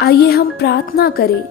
आइए हम प्रार्थना करें।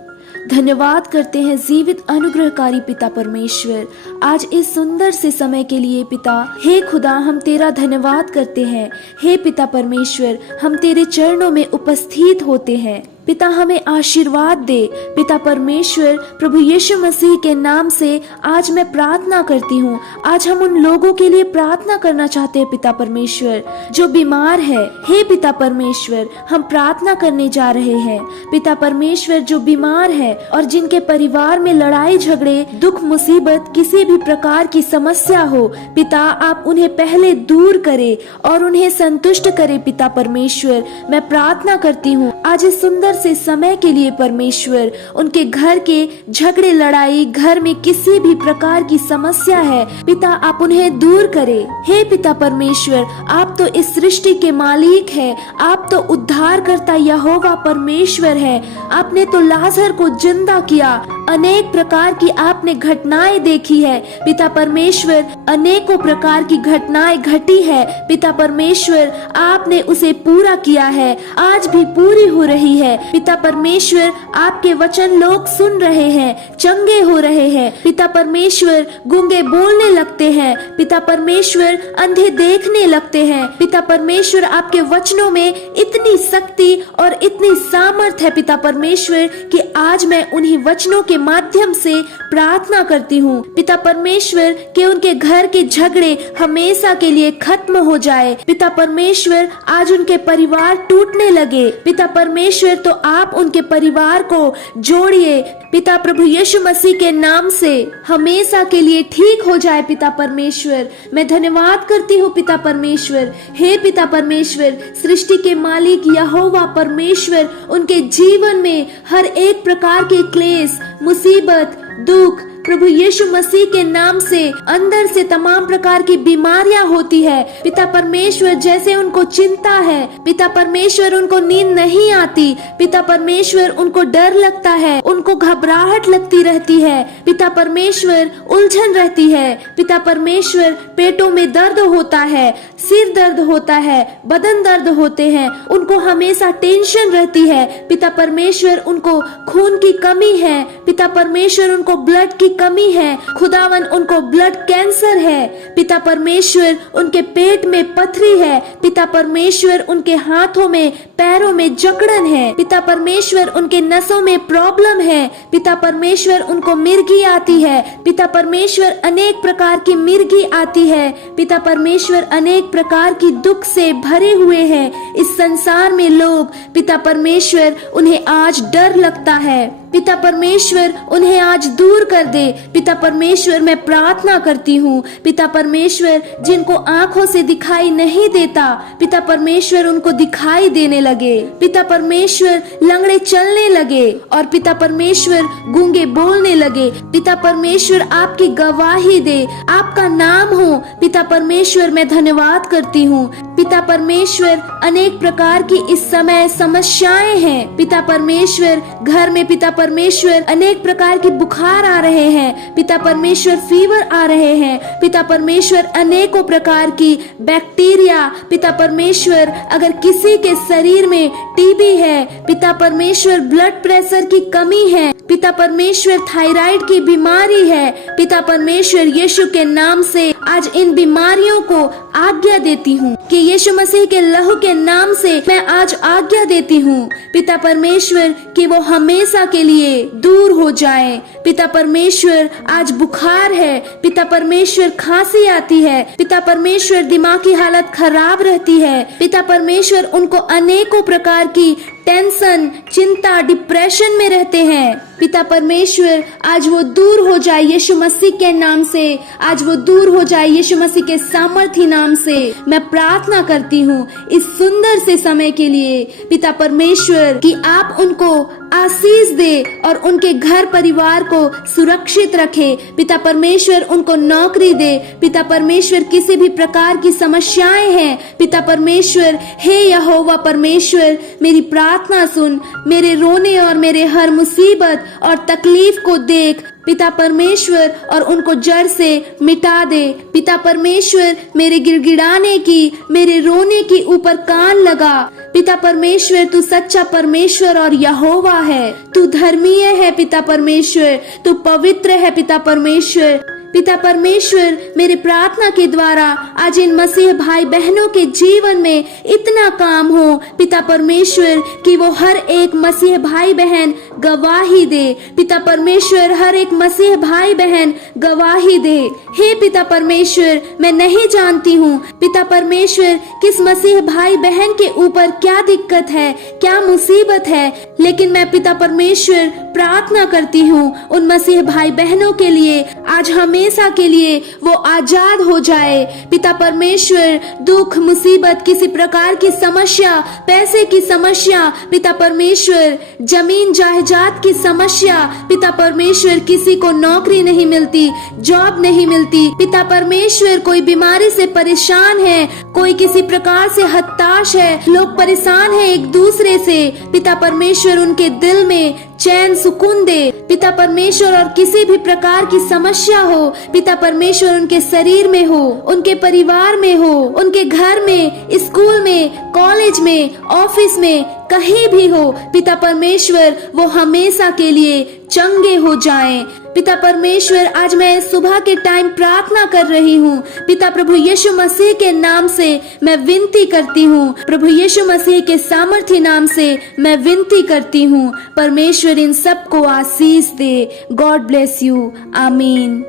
धन्यवाद करते हैं जीवित अनुग्रहकारी पिता परमेश्वर, आज इस सुंदर से समय के लिए पिता। हे खुदा, हम तेरा धन्यवाद करते हैं। हे पिता परमेश्वर, हम तेरे चरणों में उपस्थित होते हैं। पिता, हमें आशीर्वाद दे। पिता परमेश्वर, प्रभु यीशु मसीह के नाम से आज मैं प्रार्थना करती हूँ। आज हम उन लोगों के लिए प्रार्थना करना चाहते हैं पिता परमेश्वर जो बीमार है। हे पिता परमेश्वर, हम प्रार्थना करने जा रहे हैं पिता परमेश्वर, जो बीमार है और जिनके परिवार में लड़ाई झगड़े, दुख, मुसीबत, किसी भी प्रकार की समस्या हो, पिता आप उन्हें पहले दूर करे और उन्हें संतुष्ट करे। पिता परमेश्वर, मैं प्रार्थना करती हूँ आज इस सुंदर से समय के लिए परमेश्वर, उनके घर के झगड़े, लड़ाई, घर में किसी भी प्रकार की समस्या है पिता, आप उन्हें दूर करें। हे पिता परमेश्वर, आप तो इस सृष्टि के मालिक है, आप तो उद्धारकर्ता यहोवा परमेश्वर है। आपने तो लाजर को जिंदा किया, अनेक प्रकार की आपने घटनाएं देखी है पिता परमेश्वर, अनेकों प्रकार की घटनाएं घटी है पिता परमेश्वर, आपने उसे पूरा किया है, आज भी पूरी हो रही है पिता परमेश्वर। आपके वचन लोग सुन रहे हैं, चंगे हो रहे हैं पिता परमेश्वर, गूंगे बोलने लगते हैं पिता परमेश्वर, अंधे देखने लगते हैं पिता परमेश्वर। आपके वचनों में इतनी शक्ति और इतनी सामर्थ है पिता परमेश्वर कि आज मैं उन्हीं वचनों के माध्यम से प्रार्थना करती हूँ पिता परमेश्वर कि उनके घर के झगड़े हमेशा के लिए खत्म हो जाए पिता परमेश्वर। आज उनके परिवार टूटने लगे पिता परमेश्वर, तो आप उनके परिवार को जोड़िए पिता प्रभु यीशु मसीह के नाम से, हमेशा के लिए ठीक हो जाए पिता परमेश्वर। मैं धन्यवाद करती हूँ पिता परमेश्वर। हे पिता परमेश्वर, सृष्टि के मालिक यहोवा परमेश्वर, उनके जीवन में हर एक प्रकार के क्लेश, मुसीबत, दुख, प्रभु यीशु मसीह के नाम से अंदर से तमाम प्रकार की बीमारियां होती है पिता परमेश्वर, जैसे उनको चिंता है पिता परमेश्वर, उनको नींद नहीं आती पिता परमेश्वर, उनको डर लगता है, उनको घबराहट लगती रहती है पिता परमेश्वर, उलझन रहती है पिता परमेश्वर, पेटों में दर्द होता है, सिर दर्द होता है, बदन दर्द होते हैं, उनको हमेशा टेंशन रहती है पिता परमेश्वर, उनको खून की कमी है पिता परमेश्वर, उनको ब्लड की कमी है खुदावन, उनको ब्लड कैंसर है पिता परमेश्वर, उनके पेट में पथरी है पिता परमेश्वर, उनके हाथों में पैरों में जकड़न है पिता परमेश्वर, उनके नसों में प्रॉब्लम है पिता परमेश्वर, उनको मिर्गी आती है पिता परमेश्वर, अनेक प्रकार की मिर्गी आती है पिता परमेश्वर, अनेक प्रकार की दुख से भरे हुए हैं इस संसार में लोग पिता परमेश्वर, उन्हें आज डर लगता है पिता परमेश्वर, उन्हें आज दूर कर दे पिता परमेश्वर। मैं प्रार्थना करती हूँ पिता परमेश्वर, जिनको आंखों से दिखाई नहीं देता पिता परमेश्वर, उनको दिखाई देने लगे पिता परमेश्वर, लंगड़े चलने लगे और पिता परमेश्वर, गूंगे बोलने लगे पिता परमेश्वर, आपकी गवाही दे, आपका नाम हो पिता परमेश्वर। मैं धन्यवाद करती हूँ पिता परमेश्वर, अनेक प्रकार की इस समय समस्याएं हैं पिता परमेश्वर, घर में पिता परमेश्वर, अनेक प्रकार की बुखार आ रहे हैं पिता परमेश्वर, फीवर आ रहे हैं पिता परमेश्वर, अनेकों प्रकार की बैक्टीरिया पिता परमेश्वर, अगर किसी के शरीर में टीबी है पिता परमेश्वर, ब्लड प्रेशर की कमी है पिता परमेश्वर, थायराइड की बीमारी है पिता परमेश्वर, यीशु के नाम से आज इन बीमारियों को आज्ञा देती हूँ कि यीशु मसीह के लहू के नाम से मैं आज आज्ञा देती हूँ पिता परमेश्वर कि वो हमेशा के लिए दूर हो जाए पिता परमेश्वर। आज बुखार है पिता परमेश्वर, खांसी आती है पिता परमेश्वर, दिमाग की हालत खराब रहती है पिता परमेश्वर, उनको अनेकों प्रकार की टेंशन, चिंता, डिप्रेशन में रहते हैं पिता परमेश्वर, आज वो दूर हो जाए यीशु मसीह के नाम से, आज वो दूर हो जाए यीशु मसीह के सामर्थी नाम से। मैं प्रार्थना करती हूँ इस सुंदर से समय के लिए पिता परमेश्वर कि आप उनको आशीष दे और उनके घर परिवार को सुरक्षित रखे पिता परमेश्वर, उनको नौकरी दे पिता परमेश्वर, किसी भी प्रकार की समस्याएं हैं पिता परमेश्वर, हे यहोवा परमेश्वर, मेरी प्रार्थना सुन, मेरे रोने और मेरे हर मुसीबत और तकलीफ को देख पिता परमेश्वर, और उनको जड़ से मिटा दे। पिता परमेश्वर, मेरे गिड़गिड़ाने की, मेरे रोने की ऊपर कान लगा। पिता परमेश्वर, तू सच्चा परमेश्वर और यहोवा है। तू धर्मीय है पिता परमेश्वर, तू पवित्र है पिता परमेश्वर। पिता परमेश्वर, मेरे प्रार्थना के द्वारा आज इन मसीह भाई बहनों के जीवन में इतना काम हो पिता परमेश्वर कि वो हर एक मसीह भाई बहन गवाही दे। पिता परमेश्वर, हर एक मसीह भाई बहन गवाही दे। हे पिता परमेश्वर, मैं नहीं जानती हूँ पिता परमेश्वर किस मसीह भाई बहन के ऊपर क्या दिक्कत है, क्या मुसीबत है, लेकिन मैं पिता परमेश्वर प्रार्थना करती हूँ उन मसीह भाई बहनों के लिए आज हमेशा के लिए वो आजाद हो जाए। पिता परमेश्वर, दुख, मुसीबत, किसी प्रकार की समस्या, पैसे की समस्या, पिता परमेश्वर, जमीन जायदाद की समस्या, पिता परमेश्वर, किसी को नौकरी नहीं मिलती, जॉब नहीं मिलती, पिता परमेश्वर, कोई बीमारी से परेशान है, कोई किसी प्रकार से हताश है, लोग परेशान है एक दूसरे से। पिता परमेश्वर, उनके दिल में चैन सुकून दे पिता परमेश्वर, और किसी भी प्रकार की समस्या हो पिता परमेश्वर उनके शरीर में हो, उनके परिवार में हो, उनके घर में, स्कूल में, कॉलेज में, ऑफिस में, कहीं भी हो पिता परमेश्वर, वो हमेशा के लिए चंगे हो जाएं। पिता परमेश्वर, आज मैं सुबह के टाइम प्रार्थना कर रही हूँ पिता प्रभु यीशु मसीह के नाम से मैं विनती करती हूँ, प्रभु यीशु मसीह के सामर्थ्य नाम से मैं विनती करती हूँ। परमेश्वर इन सबको आशीष दे। God bless you. आमीन।